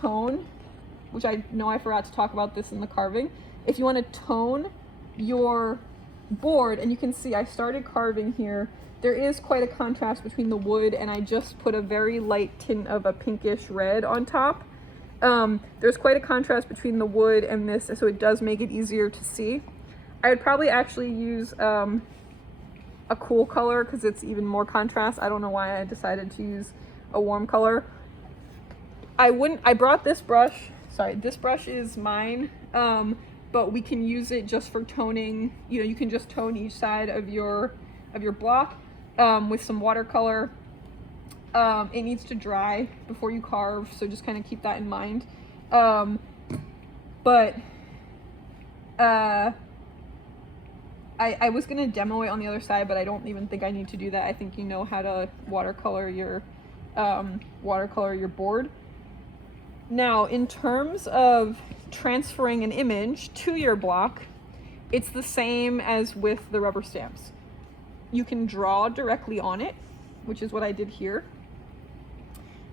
tone, which I know I forgot to talk about this in the carving, if you want to tone your board, and you can see I started carving here, there is quite a contrast between the wood, and I just put a very light tint of a pinkish red on top. There's quite a contrast between the wood and this, so it does make it easier to see. I would probably actually use a cool color because it's even more contrast. I don't know why I decided to use a warm color. I brought this brush, sorry, this brush is mine, but we can use it just for toning. You know, you can just tone each side of your block with some watercolor. It needs to dry before you carve, so just kind of keep that in mind. I was gonna demo it on the other side, but I don't even think I need to do that. I think you know how to watercolor your board. Now, in terms of transferring an image to your block, it's the same as with the rubber stamps. You can draw directly on it, which is what I did here.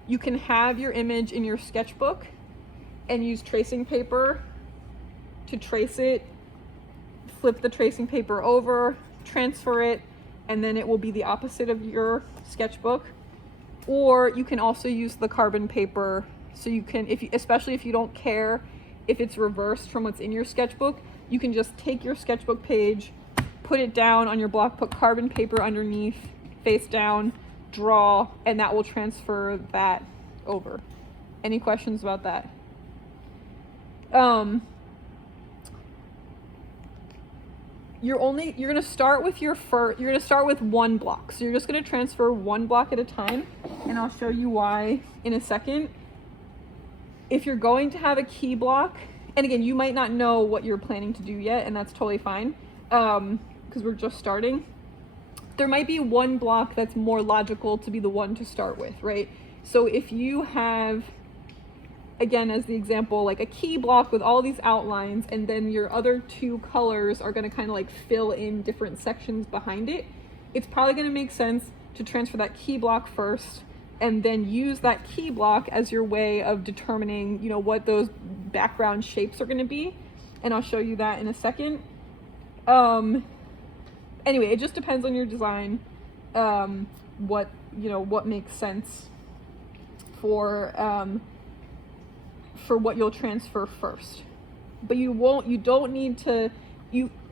You can have your image in your sketchbook and use tracing paper to trace it, flip the tracing paper over, transfer it, and then it will be the opposite of your sketchbook. Or you can also use the carbon paper, so you can, especially if you don't care if it's reversed from what's in your sketchbook, you can just take your sketchbook page, put it down on your block, put carbon paper underneath, face down, draw, and that will transfer that over. Any questions about that? You're gonna start with you're gonna start with one block. So you're just gonna transfer one block at a time, and I'll show you why in a second. If you're going to have a key block, and again, you might not know what you're planning to do yet, and that's totally fine, because we're just starting. There might be one block that's more logical to be the one to start with, right? So if you have, again, as the example, like a key block with all these outlines, and then your other two colors are going to kind of like fill in different sections behind it, it's probably going to make sense to transfer that key block first, and then use that key block as your way of determining, you know, what those background shapes are going to be. And I'll show you that in a second. Anyway, it just depends on your design, what makes sense for what you'll transfer first. But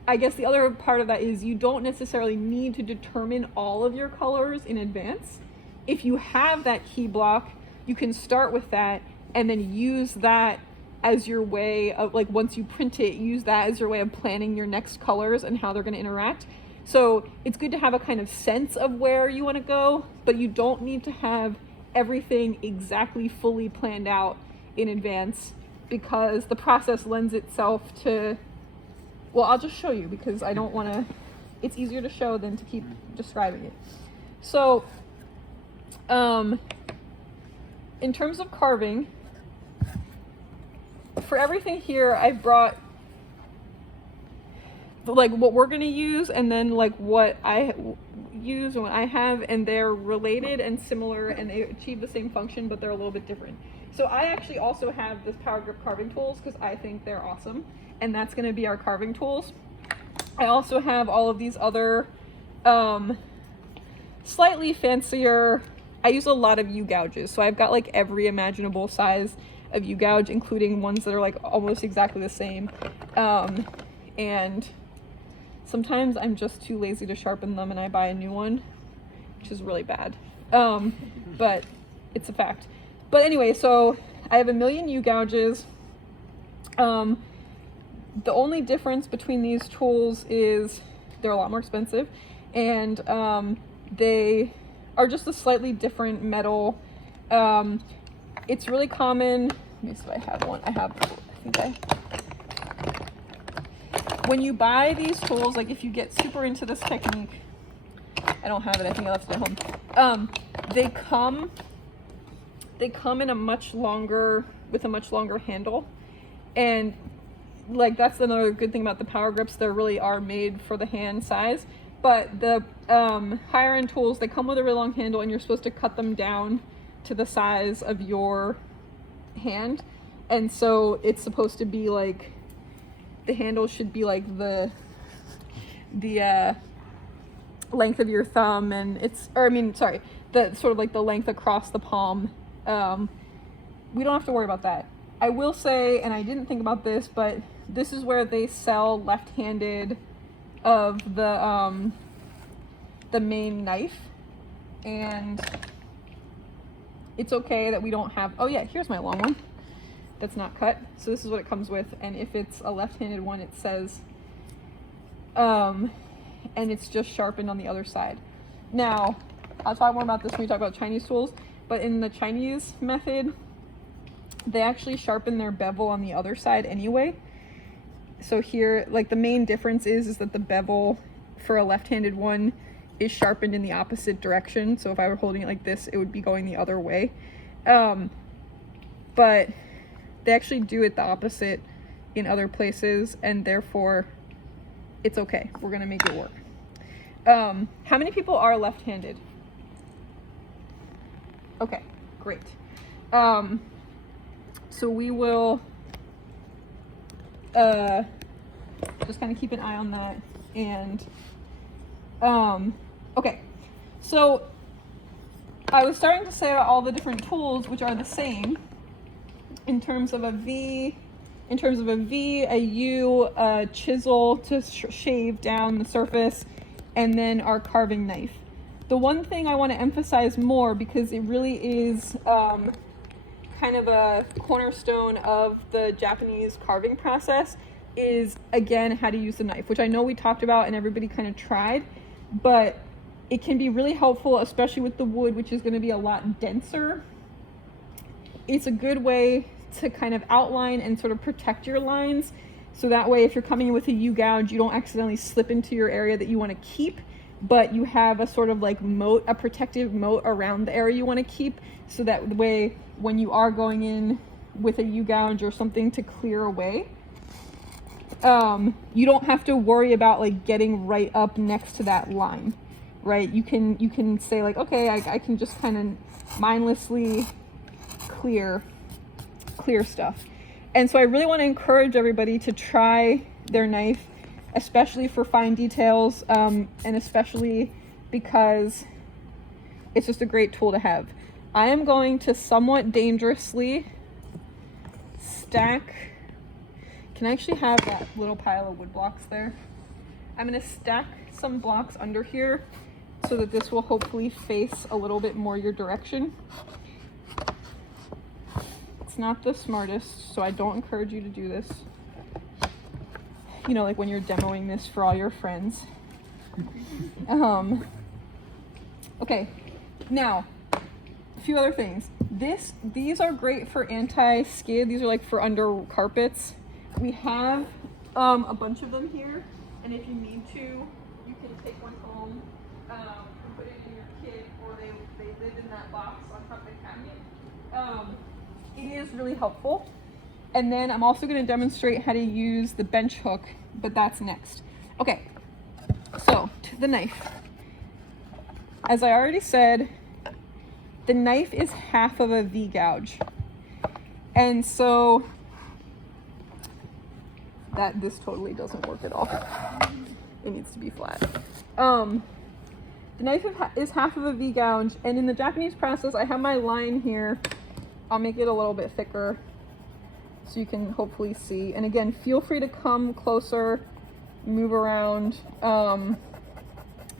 I guess the other part of that is you don't necessarily need to determine all of your colors in advance. If you have that key block, you can start with that and then use that as your way of, like, once you print it, use that as your way of planning your next colors and how they're going to interact. So it's good to have a kind of sense of where you want to go, but you don't need to have everything exactly fully planned out in advance, because the process lends itself to, well, I'll just show you because I don't want to, it's easier to show than to keep describing it. So in terms of carving, for everything here, I've brought like what we're going to use, and then like what I use and what I have, and they're related and similar, and they achieve the same function, but they're a little bit different. So I actually also have this Power Grip carving tools because I think they're awesome, and that's going to be our carving tools. I also have all of these other slightly fancier, I use a lot of U-gouges, so I've got like every imaginable size of U-gouge, including ones that are like almost exactly the same, and sometimes I'm just too lazy to sharpen them and I buy a new one, which is really bad, but it's a fact. But anyway, so I have a million U-gouges. The only difference between these tools is they're a lot more expensive, and they are just a slightly different metal. It's really common. Let me see if I have one. When you buy these tools, like if you get super into this technique, I don't have it, I think I left it at home. They come in a much longer handle, and like that's another good thing about the Power Grips. They really are made for the hand size. But the higher end tools, they come with a really long handle, and you're supposed to cut them down to the size of your hand, and so it's supposed to be like, the handle should be like the length of your thumb, and the sort of like the length across the palm. We don't have to worry about that. I will say, and I didn't think about this, but this is where they sell left-handed of the main knife, and it's okay that we don't have, oh yeah, here's my long one that's not cut. So this is what it comes with, and if it's a left-handed one, it says, and it's just sharpened on the other side. Now, I'll talk more about this when we talk about Chinese tools, but in the Chinese method, they actually sharpen their bevel on the other side anyway. So here, like, the main difference is that the bevel for a left-handed one is sharpened in the opposite direction. So if I were holding it like this, it would be going the other way. But they actually do it the opposite in other places, and therefore it's okay. We're gonna make it work. How many people are left-handed? Okay, great. So we will just kind of keep an eye on that. And okay, so I was starting to say about all the different tools, which are the same in terms of a V, a U, a chisel to shave down the surface, and then our carving knife. The one thing I want to emphasize more, because it really is kind of a cornerstone of the Japanese carving process, is again how to use the knife, which I know we talked about and everybody kind of tried, but it can be really helpful, especially with the wood, which is going to be a lot denser. It's a good way to kind of outline and sort of protect your lines, so that way if you're coming in with a U-gouge, you don't accidentally slip into your area that you want to keep, but you have a sort of like moat, a protective moat around the area you want to keep, so that way when you are going in with a U-gouge or something to clear away, you don't have to worry about like getting right up next to that line, right? You can say like, okay, I can just kind of mindlessly clear stuff. And so I really want to encourage everybody to try their knife, especially for fine details, and especially because it's just a great tool to have. I am going to somewhat dangerously stack, can I actually have that little pile of wood blocks there? I'm going to stack some blocks under here so that this will hopefully face a little bit more your direction. It's not the smartest, so I don't encourage you to do this. You know, like when you're demoing this for all your friends. Okay, now, a few other things. These are great for anti-skid. These are like for under carpets. We have a bunch of them here, and if you need to, you can take one home and put it in your kit, or they live in that box on top of the cabinet. It is really helpful. And then I'm also going to demonstrate how to use the bench hook, but that's next. Okay, so to the knife. As I already said, the knife is half of a V-gouge. And so this totally doesn't work at all. It needs to be flat. The knife is half of a V-gouge, and in the Japanese process, I have my line here. I'll make it a little bit thicker so you can hopefully see. And again, feel free to come closer, move around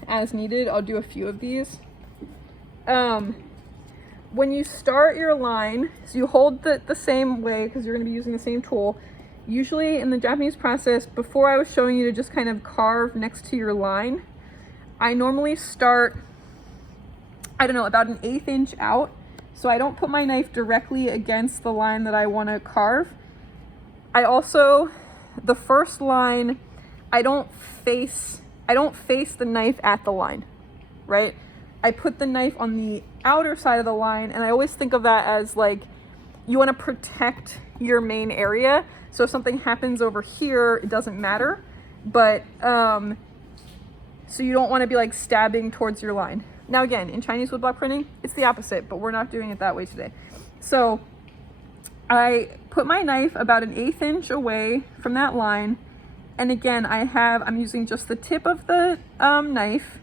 as needed. I'll do a few of these. When you start your line, so you hold the same way because you're going to be using the same tool. Usually in the Japanese process, before I was showing you to just kind of carve next to your line, I normally start, I don't know, about an 1/8 inch out. So I don't put my knife directly against the line that I want to carve. I also, the first line, I don't face the knife at the line, right? I put the knife on the outer side of the line, and I always think of that as like, you want to protect your main area. So if something happens over here, it doesn't matter. But, so you don't want to be like stabbing towards your line. Now again, in Chinese woodblock printing, it's the opposite, but we're not doing it that way today. So I put my knife about an 1/8 inch away from that line. And again, I'm using just the tip of the knife.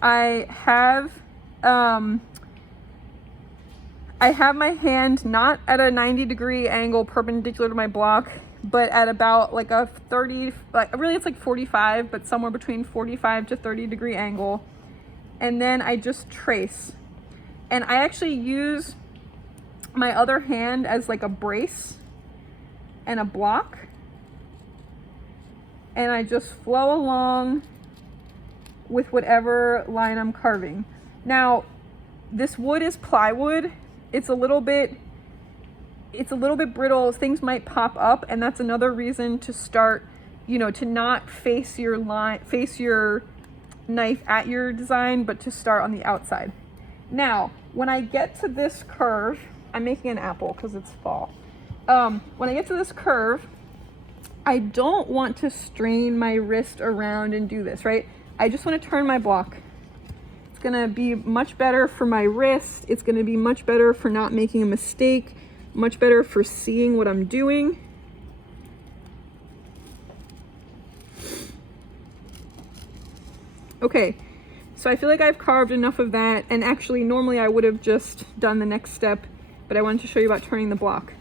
I have my hand not at a 90-degree angle perpendicular to my block, but at about like a 30, like really it's like 45, but somewhere between 45 to 30-degree angle. And then I just trace. And I actually use my other hand as like a brace and a block. And I just flow along with whatever line I'm carving. Now, this wood is plywood. It's a little bit brittle. Things might pop up, and that's another reason to start, to not face your knife at your design, but to start on the outside. Now, when I get to this curve, I'm making an apple because it's fall. When I get to this curve, I don't want to strain my wrist around and do this, right? I just want to turn my block. It's gonna be much better for my wrist. It's gonna be much better for not making a mistake, much better for seeing what I'm doing. Okay, so I feel like I've carved enough of that, and actually normally I would have just done the next step, but I wanted to show you about turning the block.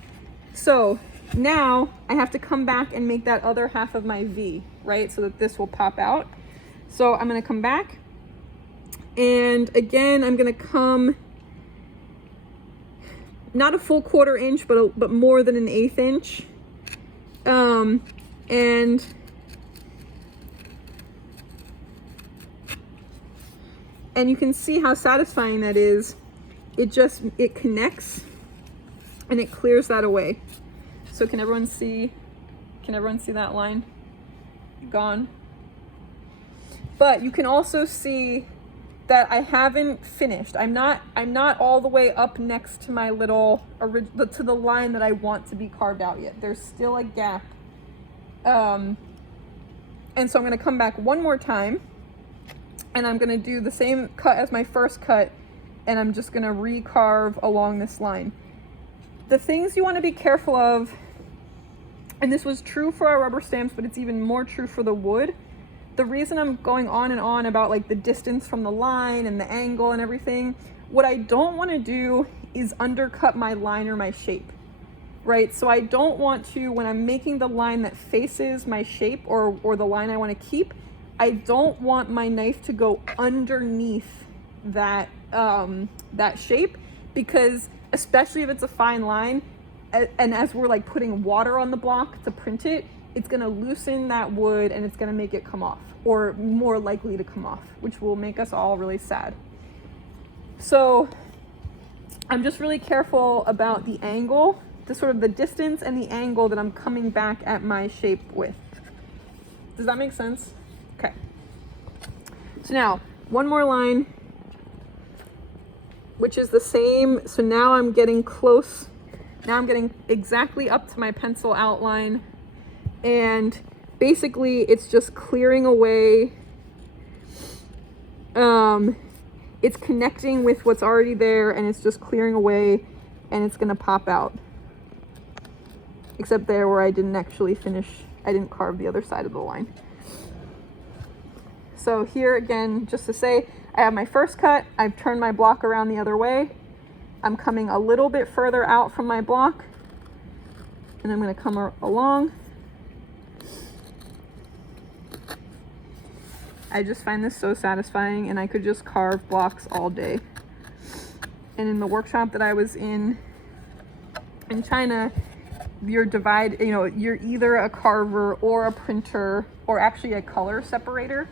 So now I have to come back and make that other half of my V, right? So that this will pop out. So I'm gonna come back, and again, I'm gonna come not a full 1/4 inch, but more than an 1/8 inch. And you can see how satisfying that is. It connects and it clears that away. So can everyone see that line? Gone. But you can also see that I haven't finished. I'm not all the way up next to my to the line that I want to be carved out yet. There's still a gap. And so I'm gonna come back one more time, and I'm gonna do the same cut as my first cut, and I'm just gonna recarve along this line. The things you wanna be careful of, and this was true for our rubber stamps, but it's even more true for the wood. The reason I'm going on and on about like the distance from the line and the angle and everything, what I don't want to do is undercut my line or my shape, right? So I don't want to, when I'm making the line that faces my shape or the line I want to keep, I don't want my knife to go underneath that shape, because especially if it's a fine line, and as we're like putting water on the block to print it, it's going to loosen that wood and it's going to make it come off, or more likely to come off, which will make us all really sad. So I'm just really careful about the angle, the distance and the angle that I'm coming back at my shape with. Does that make sense? Okay. So now one more line, which is the same. So now I'm getting close. Now I'm getting exactly up to my pencil outline. And basically it's just clearing away, it's connecting with what's already there, and it's just clearing away, and it's gonna pop out. Except there where I didn't actually finish, I didn't carve the other side of the line. So here again, just to say, I have my first cut, I've turned my block around the other way, I'm coming a little bit further out from my block, and I'm gonna come along. I just find this so satisfying, and I could just carve blocks all day. And in the workshop that I was in China, you're either a carver or a printer, or actually a color separator,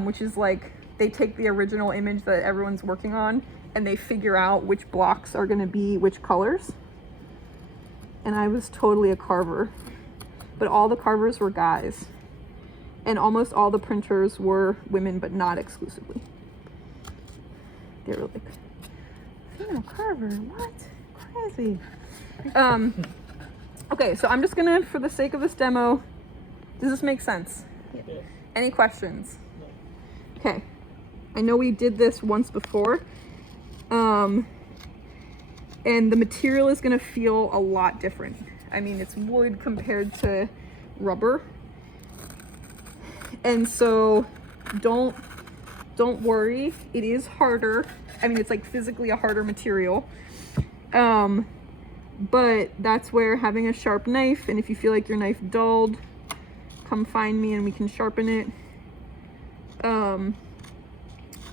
which is like they take the original image that everyone's working on and they figure out which blocks are going to be which colors. And I was totally a carver, but all the carvers were guys. And almost all the printers were women, but not exclusively. They were like, female carver, what? Crazy. Okay, so I'm just gonna, for the sake of this demo, does this make sense? Yeah. Any questions? No. Okay. I know we did this once before. and the material is going to feel a lot different. I mean, it's wood compared to rubber, and so don't worry. It is harder. I mean, it's like physically a harder material, but that's where having a sharp knife, and if you feel like your knife dulled, come find me and we can sharpen it.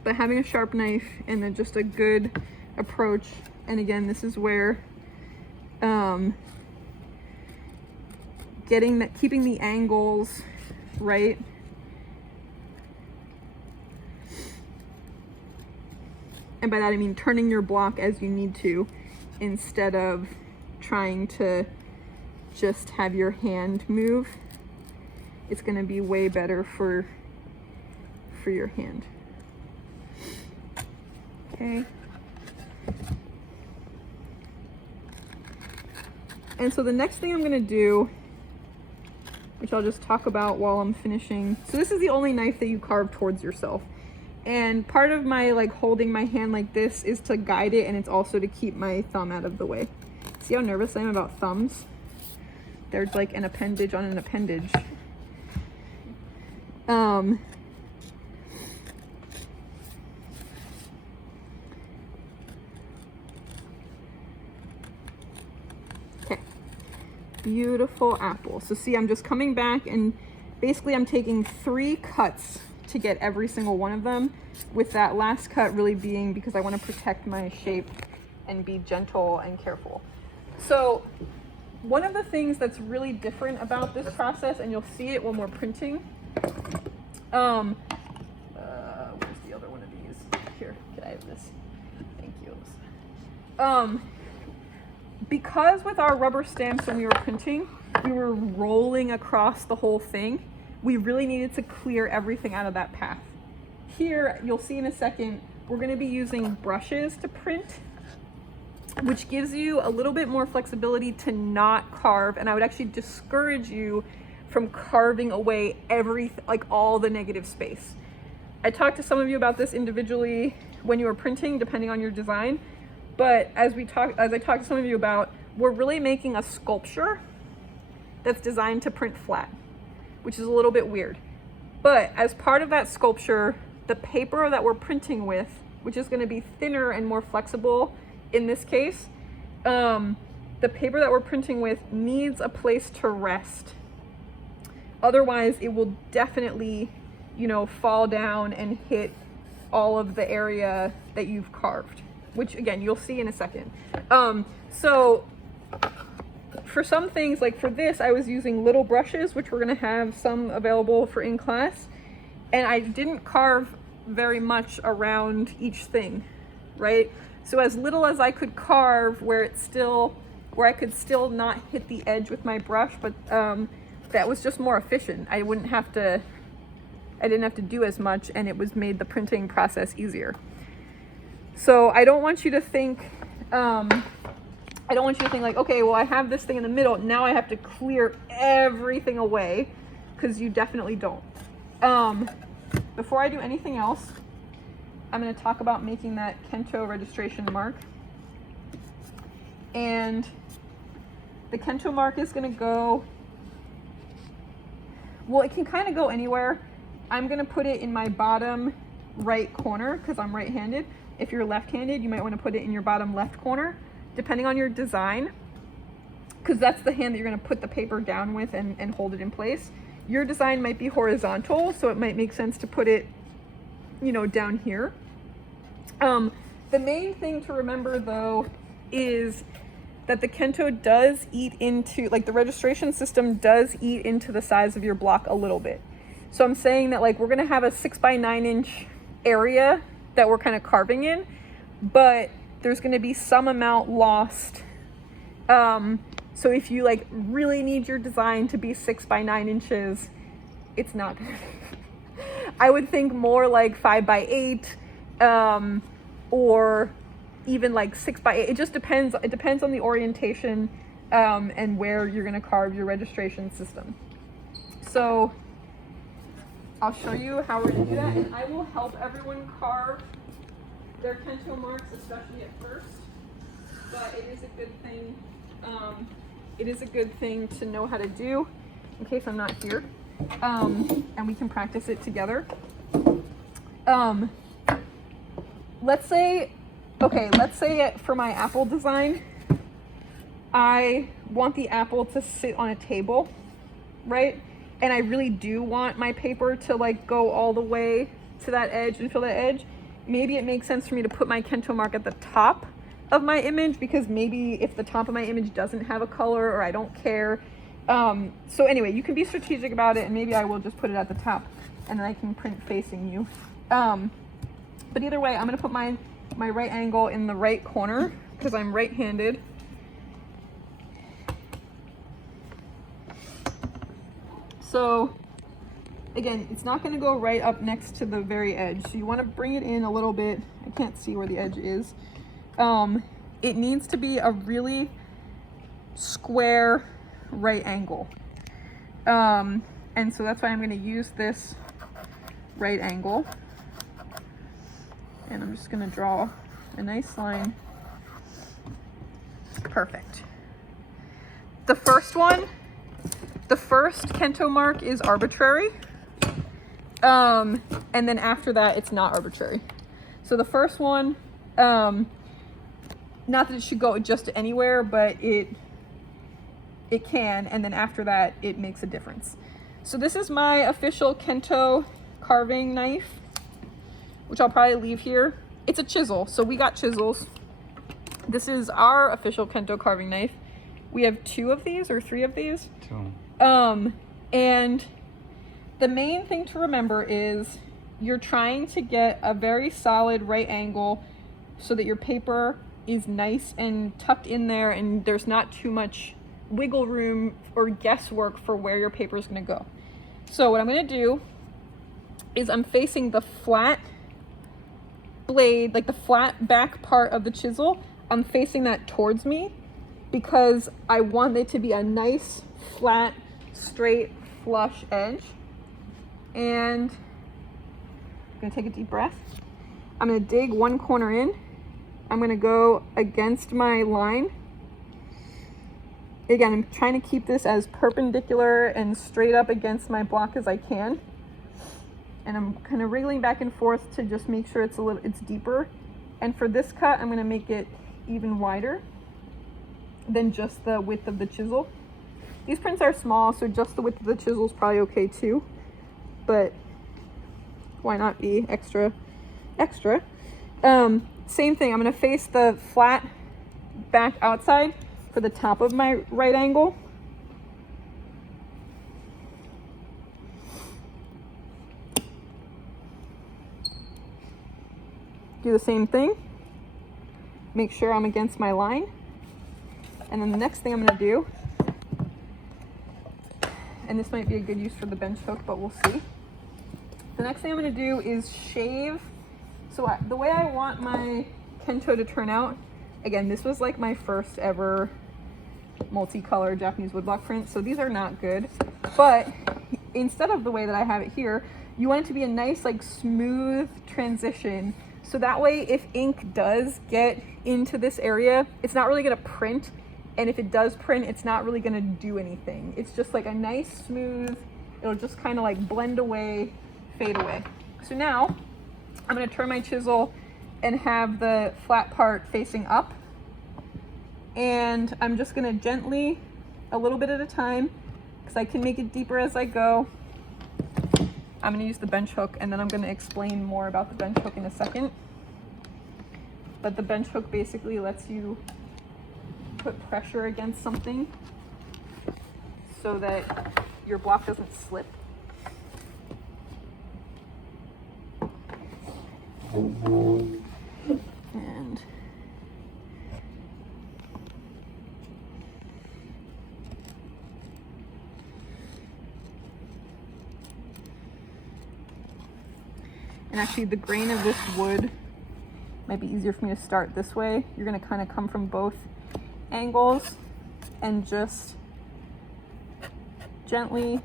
But having a sharp knife and then just a good approach, and again, this is where keeping the angles right. And by that I mean turning your block as you need to, instead of trying to just have your hand move. It's going to be way better for your hand. Okay. And so the next thing I'm going to do, which I'll just talk about while I'm finishing. So this is the only knife that you carve towards yourself. And part of my like holding my hand like this is to guide it, and it's also to keep my thumb out of the way. See how nervous I am about thumbs? There's like an appendage on an appendage. Okay, beautiful apple. So see, I'm just coming back, and basically I'm taking 3 cuts to get every single one of them, with that last cut really being because I want to protect my shape and be gentle and careful. So one of the things that's really different about this process, and you'll see it when we're printing, where's the other one of these? Here, can I have this? Thank you. Because with our rubber stamps when we were printing, we were rolling across the whole thing, we really needed to clear everything out of that path. Here, you'll see in a second, we're going to be using brushes to print, which gives you a little bit more flexibility to not carve, and I would actually discourage you from carving away all the negative space. I talked to some of you about this individually when you were printing, depending on your design, but as I talked to some of you about, we're really making a sculpture that's designed to print flat, which is a little bit weird. But as part of that sculpture, the paper that we're printing with, which is going to be thinner and more flexible in this case, the paper that we're printing with needs a place to rest. Otherwise, it will definitely, fall down and hit all of the area that you've carved, which again, you'll see in a second. So for some things, like for this, I was using little brushes, which we're gonna have some available for in class. And I didn't carve very much around each thing, right? So as little as I could carve where I could still not hit the edge with my brush, but that was just more efficient. I didn't have to do as much, and it made the printing process easier. So I don't want you to think, like, okay, well, I have this thing in the middle, now I have to clear everything away, because you definitely don't. Before I do anything else, I'm going to talk about making that Kento registration mark. And the Kento mark is going to go, well, it can kind of go anywhere. I'm going to put it in my bottom right corner because I'm right-handed. If you're left-handed, you might want to put it in your bottom left corner, depending on your design, because that's the hand that you're going to put the paper down with and hold it in place. Your design might be horizontal, so it might make sense to put it, down here. The main thing to remember, though, is that the Kento does eat into, like the registration system does eat into the size of your block a little bit. So I'm saying that we're going to have a 6x9 inch area that we're kind of carving in, but there's going to be some amount lost. So if you really need your design to be 6x9 inches, it's not going to be. I would think more like 5x8, or even 6x8. It just depends. It depends on the orientation and where you're going to carve your registration system. So I'll show you how we're going to do that, and I will help everyone carve their Kento marks, especially at first. but it is a good thing. It is a good thing to know how to do in case I'm not here, and we can practice it together. Let's say for my apple design, I want the apple to sit on a table, right? And I really do want my paper to like go all the way to that edge and fill that edge. Maybe it makes sense for me to put my Kento mark at the top of my image, because maybe if the top of my image doesn't have a color or I don't care. So anyway, you can be strategic about it, and maybe I will just put it at the top and then I can print facing you. But either way, I'm gonna put my right angle in the right corner because I'm right-handed. So again, it's not going to go right up next to the very edge. So you want to bring it in a little bit. I can't see where the edge is. It needs to be a really square right angle. And so that's why I'm going to use this right angle. And I'm just going to draw a nice line. Perfect. The first Kento mark is arbitrary. And then after that, it's not arbitrary. So the first one, not that it should go just anywhere, but it can. And then after that, it makes a difference. So this is my official Kento carving knife, which I'll probably leave here. It's a chisel, so we got chisels. This is our official Kento carving knife. We have 2 of these or 3 of these. 2. And the main thing to remember is you're trying to get a very solid right angle so that your paper is nice and tucked in there and there's not too much wiggle room or guesswork for where your paper is going to go. So what I'm going to do is I'm facing the flat blade, like the flat back part of the chisel. I'm facing that towards me because I want it to be a nice, flat, straight, flush edge. And I'm gonna take a deep breath. I'm gonna dig one corner in. I'm gonna go against my line. Again, I'm trying to keep this as perpendicular and straight up against my block as I can. And I'm kind of wriggling back and forth to just make sure it's deeper. And for this cut, I'm gonna make it even wider than just the width of the chisel. These prints are small, so just the width of the chisel is probably okay too. But why not be extra? Same thing, I'm gonna face the flat back outside for the top of my right angle. Do the same thing. Make sure I'm against my line. And then the next thing I'm gonna do, and this might be a good use for the bench hook, but we'll see. The next thing I'm gonna do is shave. So the way I want my Kento to turn out, again, this was like my first ever multicolor Japanese woodblock print, so these are not good. But instead of the way that I have it here, you want it to be a nice, like, smooth transition. So that way, if ink does get into this area, it's not really gonna print. And if it does print, it's not really gonna do anything. It's just like a nice, smooth, it'll just kind of like blend away, fade away. So now, I'm gonna turn my chisel and have the flat part facing up. And I'm just gonna gently, a little bit at a time, because I can make it deeper as I go. I'm gonna use the bench hook, and then I'm gonna explain more about the bench hook in a second. But the bench hook basically lets you put pressure against something so that your block doesn't slip. And actually the grain of this wood might be easier for me to start this way. You're gonna kind of come from both angles and just gently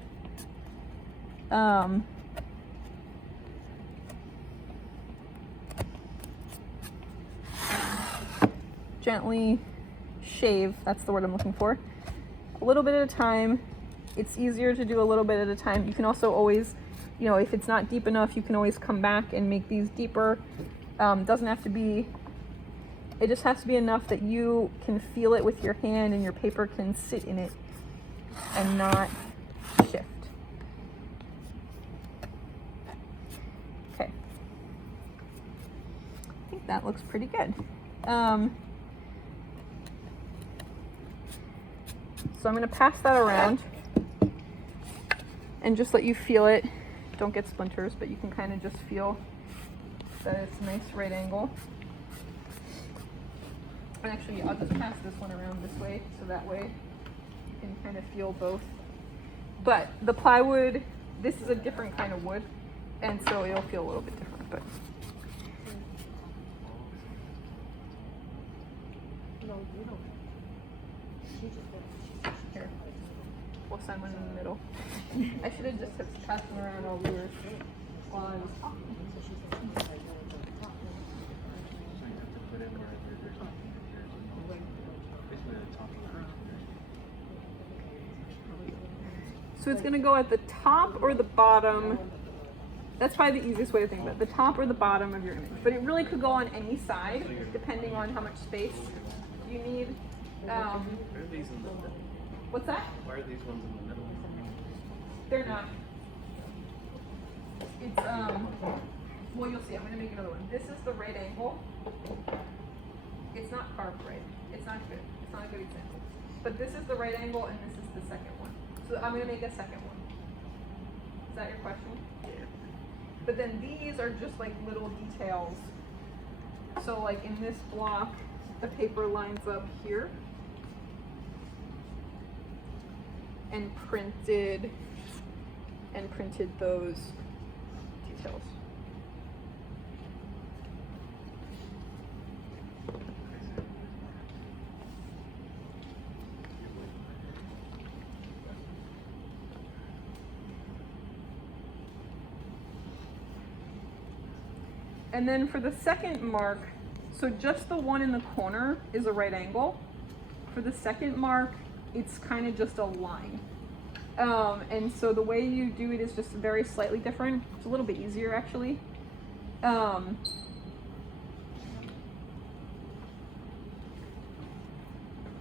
shave, that's the word I'm looking for, a little bit at a time. It's easier to do a little bit at a time. You can also always, you know, if it's not deep enough, you can always come back and make these deeper. Doesn't have to be, it just has to be enough that you can feel it with your hand and your paper can sit in it and not shift. Okay. I think that looks pretty good. So I'm going to pass that around and just let you feel it. Don't get splinters, but you can kind of just feel that it's a nice right angle. And actually, I'll just pass this one around this way, so that way you can kind of feel both. But the plywood, this is a different kind of wood, and so it'll feel a little bit different. But here, we'll send one in the middle. I should have just passed them around while we were while I was talking. So it's going to go at the top or the bottom. That's probably the easiest way to think about it. The top or the bottom of your image. But it really could go on any side, depending on how much space you need. What's that? Why are these ones in the middle? They're not. It's, well, you'll see. I'm going to make another one. This is the right angle. It's not carved right. It's not good. It's not a good example. But this is the right angle, and this is the second one. So I'm going to make a second one. Is that your question? Yeah. But then these are just like little details. So like in this block, the paper lines up here and printed those details. And then for the second mark, so just the one in the corner is a right angle. For the second mark, it's kind of just a line. And so the way you do it is just very slightly different. It's a little bit easier actually.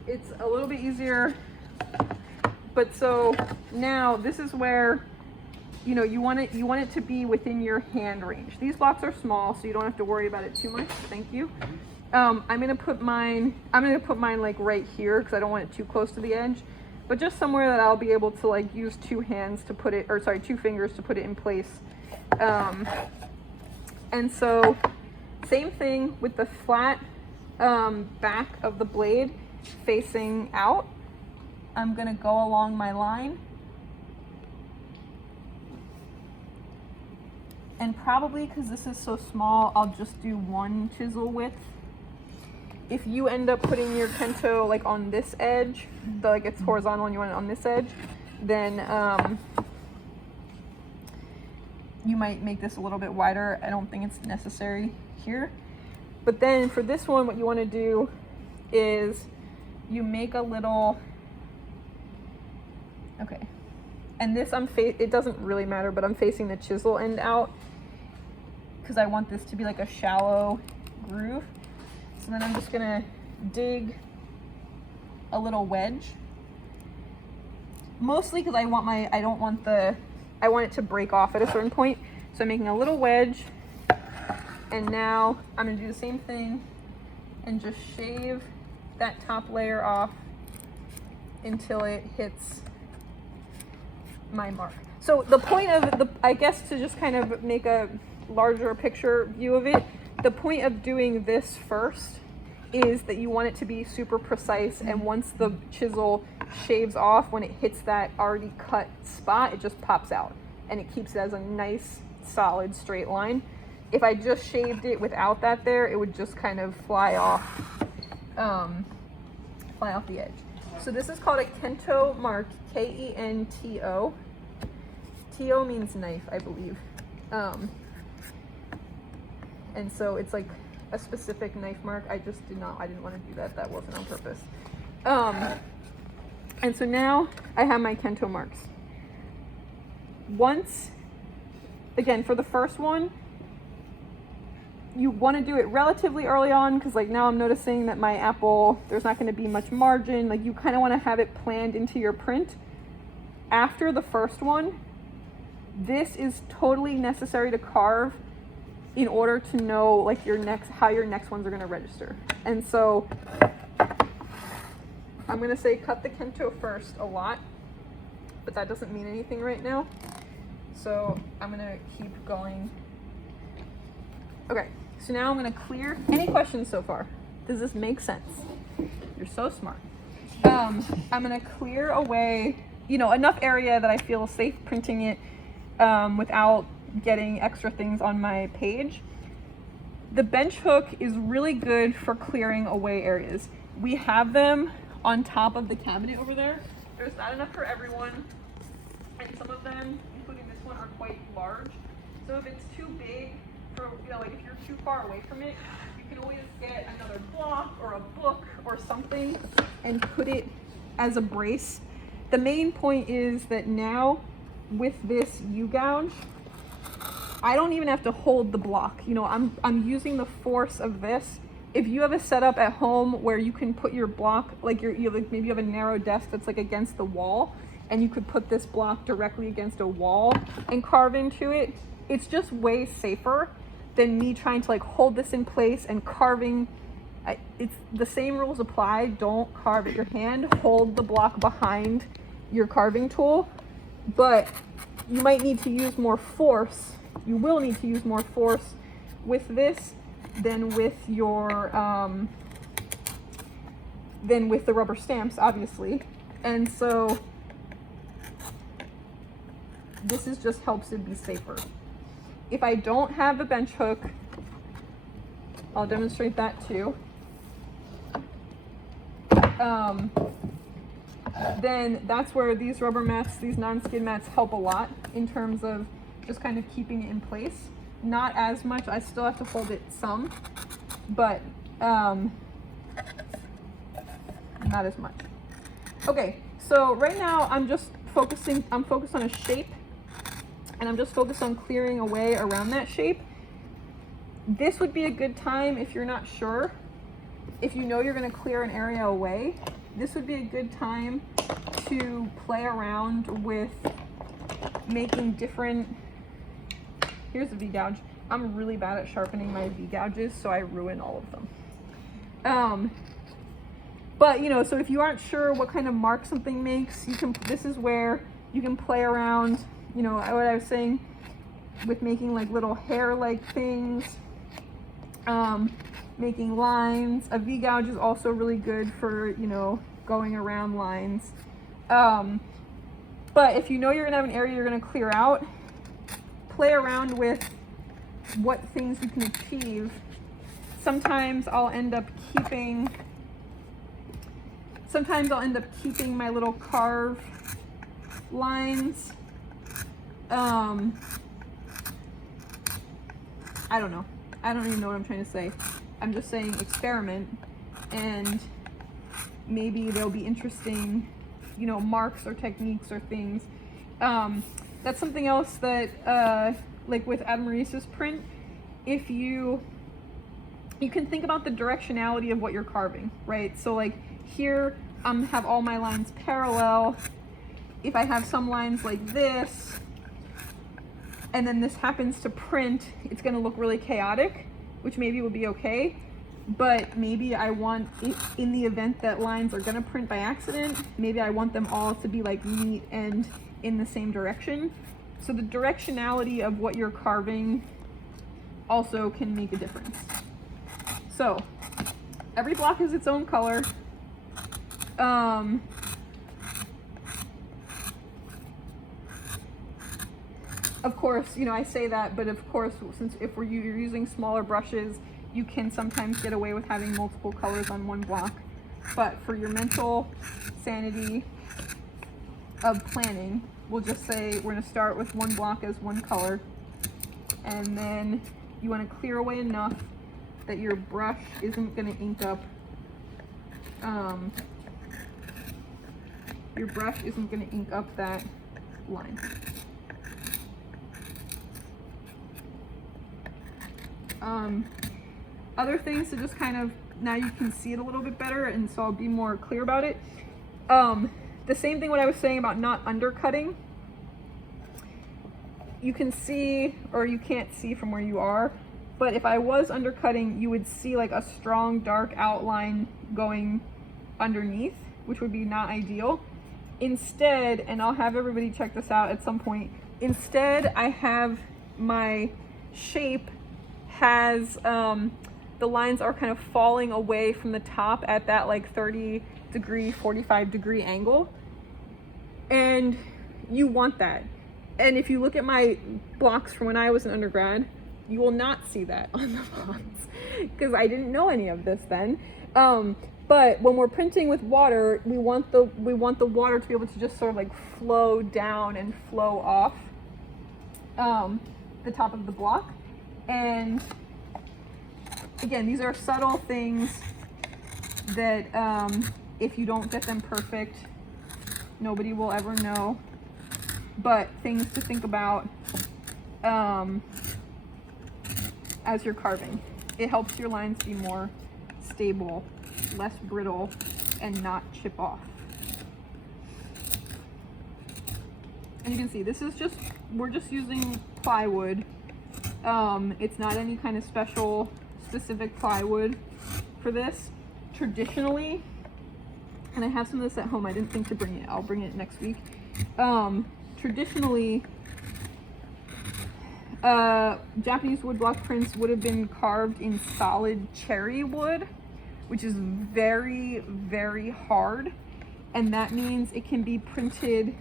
It's a little bit easier, but so now this is where, you know, you want it to be within your hand range. These blocks are small, so you don't have to worry about it too much. Thank you. I'm gonna put mine like right here because I don't want it too close to the edge, but just somewhere that I'll be able to like use two fingers to put it in place. And so same thing with the flat back of the blade facing out. I'm gonna go along my line. And probably because this is so small, I'll just do one chisel width. If you end up putting your kento like on this edge, like it's horizontal and you want it on this edge, then you might make this a little bit wider. I don't think it's necessary here. But then for this one, what you want to do is you make a little, okay. And this, it doesn't really matter, but I'm facing the chisel end out because I want this to be like a shallow groove. So then I'm just gonna dig a little wedge. Mostly because I want it to break off at a certain point. So I'm making a little wedge, and now I'm gonna do the same thing and just shave that top layer off until it hits my mark. So the point of I guess to just kind of make a larger picture view of it, the point of doing this first is that you want it to be super precise, and once the chisel shaves off, when it hits that already cut spot, it just pops out and it keeps it as a nice solid straight line. If I just shaved it without that there, it would just kind of fly off the edge. So this is called a kento mark, K-E-N-T-O. T-O means knife, I believe. And so it's like a specific knife mark. I didn't want to do that. That wasn't on purpose. And so now I have my Kento marks. Once, again, for the first one, you want to do it relatively early on, because like now I'm noticing that my apple, there's not going to be much margin. Like you kind of want to have it planned into your print. After the first one, this is totally necessary to carve in order to know like how your next ones are going to register. And so I'm going to say cut the Kento first a lot, but that doesn't mean anything right now. So I'm going to keep going. Okay, so now I'm going to clear. Any questions so far? Does this make sense? You're so smart. I'm going to clear away, enough area that I feel safe printing it without getting extra things on my page. The bench hook is really good for clearing away areas. We have them on top of the cabinet over there. There's not enough for everyone, and some of them, including this one, are quite large. So if it's too big for, like if you're too far away from it, you can always get another block or a book or something and put it as a brace. The main point is that now with this U-gouge, I don't even have to hold the block. I'm using the force of this. If you have a setup at home where you can put your block, like maybe you have a narrow desk that's like against the wall, and you could put this block directly against a wall and carve into it, it's just way safer than me trying to like hold this in place and carving. It's the same rules apply. Don't carve at your hand. Hold the block behind your carving tool, but you might need to use more force. You will need to use more force with this than with your than with the rubber stamps, obviously. And so this just helps it be safer. If I don't have a bench hook, I'll demonstrate that too. Then that's where these rubber mats, these non-skid mats, help a lot in terms of just kind of keeping it in place. Not as much, I still have to hold it some, but not as much. Okay, so right now I'm focused on a shape, and I'm just focused on clearing away around that shape. This would be a good time if you're not sure, if you know you're gonna clear an area away, this would be a good time to play around with making different. Here's a V-gouge. I'm really bad at sharpening my V-gouges, so I ruin all of them. But so if you aren't sure what kind of mark something makes, this is where you can play around, what I was saying with making like little hair-like things, making lines. A V-gouge is also really good for, going around lines. But if you know you're gonna have an area you're gonna clear out, play around with what things you can achieve. Sometimes I'll end up keeping my little carve lines. I don't know. I don't even know what I'm trying to say. I'm just saying experiment, and maybe there'll be interesting, marks or techniques or things. That's something else that, like with Admaris's print, if you can think about the directionality of what you're carving, right? So like here, have all my lines parallel. If I have some lines like this, and then this happens to print, it's gonna look really chaotic, which maybe will be okay. But maybe I want, in the event that lines are gonna print by accident, maybe I want them all to be like neat and in the same direction. So the directionality of what you're carving also can make a difference. So every block is its own color. Of course, I say that, but of course, since you're using smaller brushes, you can sometimes get away with having multiple colors on one block. But for your mental sanity of planning, we'll just say we're gonna start with one block as one color, and then you wanna clear away enough that your brush isn't gonna ink up your brush isn't going to ink up that line. Other things to just kind of, now you can see it a little bit better, and so I'll be more clear about it. The same thing what I was saying about not undercutting. You can see, or you can't see from where you are, but if I was undercutting, you would see like a strong dark outline going underneath, which would be not ideal. Instead, and I'll have everybody check this out at some point, instead I have my shape has, the lines are kind of falling away from the top at that like 30 degree, 45 degree angle. And you want that. And if you look at my blocks from when I was an undergrad, you will not see that on the fonts because I didn't know any of this then. But when we're printing with water, we want the water to be able to just sort of like flow down and flow off the top of the block. And again, these are subtle things that if you don't get them perfect, nobody will ever know. But things to think about as you're carving. It helps your lines be more stable, less brittle, and not chip off. And you can see this is just, we're just using plywood. It's not any kind of specific plywood for this. Traditionally, and I have some of this at home, I didn't think to bring it, I'll bring it next week. Traditionally, Japanese woodblock prints would have been carved in solid cherry wood, which is very, very hard. And that means it can be printed,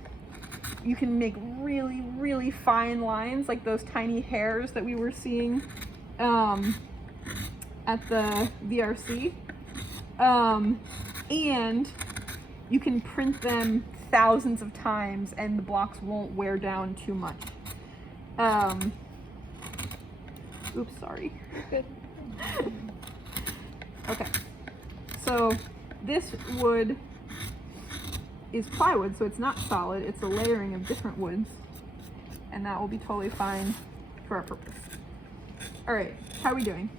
you can make really, really fine lines, like those tiny hairs that we were seeing at the VRC. And you can print them thousands of times and the blocks won't wear down too much. Oops, sorry. Good. Okay, so this wood is plywood, so it's not solid, it's a layering of different woods, and that will be totally fine for our purpose. All right, how are we doing?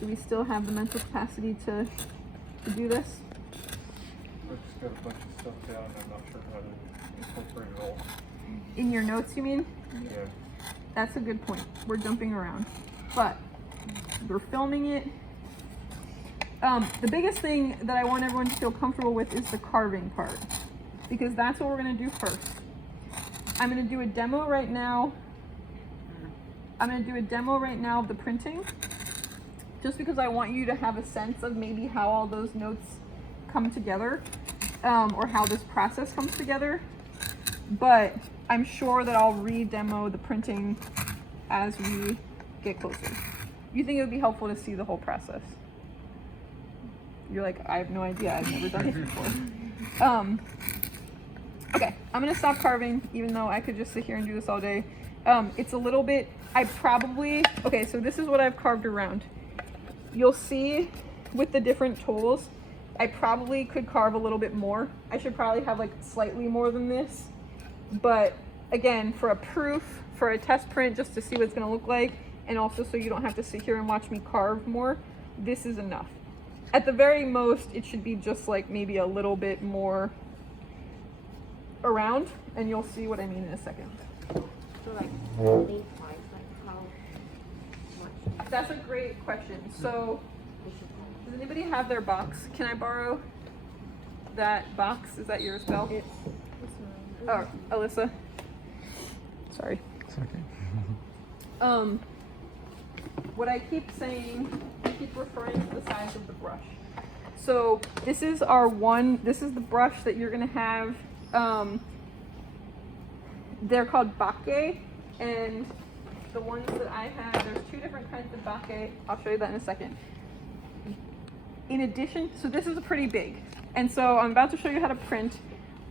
Do we still have the mental capacity to do this? I've just got a bunch of stuff down and I'm not sure how to incorporate it all. In your notes, you mean? Yeah. That's a good point. We're jumping around, but we're filming it. The biggest thing that I want everyone to feel comfortable with is the carving part, because that's what we're going to do first. I'm going to do a demo right now. I'm going to do a demo right now of the printing, just because I want you to have a sense of maybe how all those notes come together, or how this process comes together. But I'm sure that I'll re-demo the printing as we get closer. You think it would be helpful to see the whole process? You're like, I have no idea, I've never done this before. Okay, I'm gonna stop carving, even though I could just sit here and do this all day. It's a little bit, okay, so this is what I've carved around. You'll see with the different tools, I probably could carve a little bit more. I should probably have like slightly more than this. But again, for a proof, for a test print, just to see what it's gonna look like, and also so you don't have to sit here and watch me carve more, this is enough. At the very most, it should be just like maybe a little bit more around, and you'll see what I mean in a second. So like lengthwise, like how much? That's a great question. So, does anybody have their box? Can I borrow that box? Is that yours, Belle? It's Oh, Alyssa. Sorry. It's okay. What I keep saying, I keep referring to the size of the brush. So this is this is the brush that you're gonna have. They're called bake, and the ones that I have, there's two different kinds of bake. I'll show you that in a second. In addition, so this is pretty big. And so I'm about to show you how to print,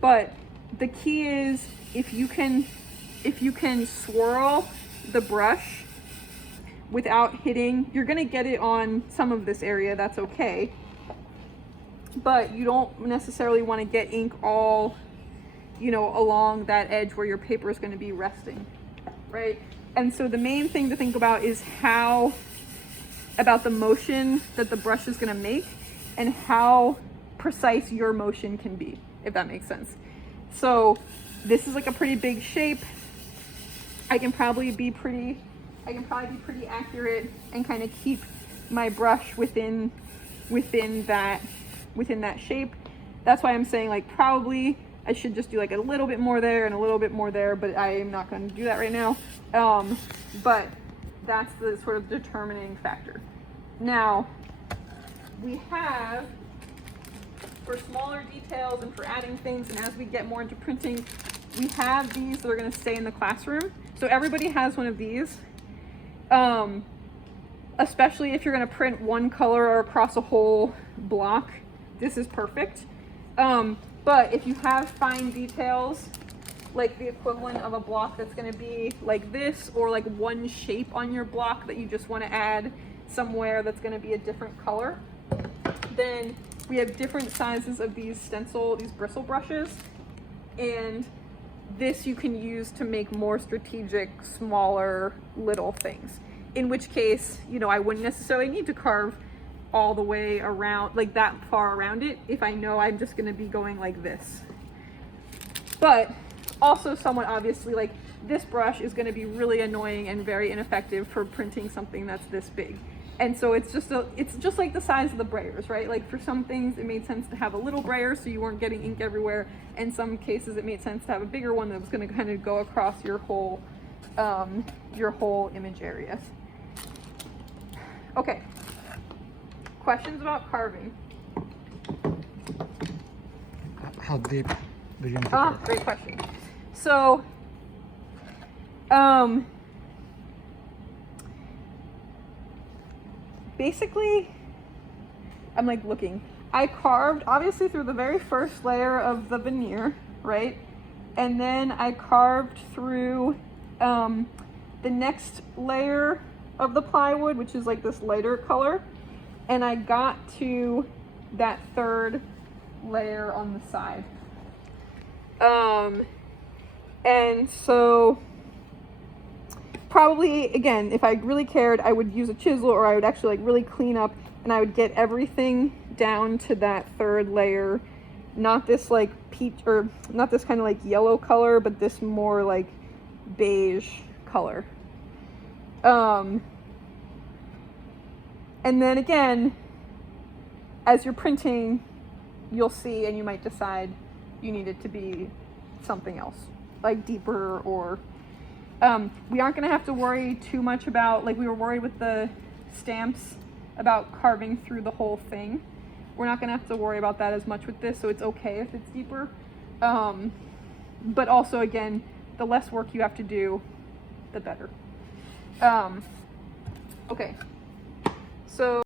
but the key is if you can swirl the brush without hitting, you're gonna get it on some of this area, that's okay. but you don't necessarily want to get ink all, you know, along that edge where your paper is going to be resting, right? And so the main thing to think about is about the motion that the brush is going to make and how precise your motion can be, if that makes sense. So this is like a pretty big shape. I can probably be pretty accurate and kind of keep my brush within that shape. That's why I'm saying like probably I should just do like a little bit more there and a little bit more there, but I am not going to do that right now. But that's the sort of determining factor. Now we have, for smaller details and for adding things, and as we get more into printing, we have these that are going to stay in the classroom. So everybody has one of these, especially if you're going to print one color across a whole block. This is perfect. But if you have fine details, like the equivalent of a block that's going to be like this, or like one shape on your block that you just want to add somewhere that's going to be a different color, then we have different sizes of these bristle brushes, and this you can use to make more strategic, smaller little things. In which case, you know, I wouldn't necessarily need to carve all the way around, like that far around it, if I know I'm just going to be going like this. But also somewhat obviously, like this brush is going to be really annoying and very ineffective for printing something that's this big. And so it's just like the size of the brayers, right? Like for some things it made sense to have a little brayer so you weren't getting ink everywhere. In some cases it made sense to have a bigger one that was going to kind of go across your whole image area. Okay. Questions about carving? How deep do you need to carve? Great question. So, basically, I'm like looking. I carved obviously through the very first layer of the veneer, right? And then I carved through the next layer of the plywood, which is like this lighter color. And I got to that third layer on the side. And so probably, again, if I really cared, I would use a chisel, or I would actually like really clean up, and I would get everything down to that third layer. Not this like peach, or not this kind of like yellow color, but this more like beige color. And then again, as you're printing, you'll see, and you might decide you need it to be something else, like deeper, or we aren't going to have to worry too much about, like we were worried with the stamps about carving through the whole thing. We're not going to have to worry about that as much with this, so it's okay if it's deeper. But also, again, the less work you have to do, the better. Okay, so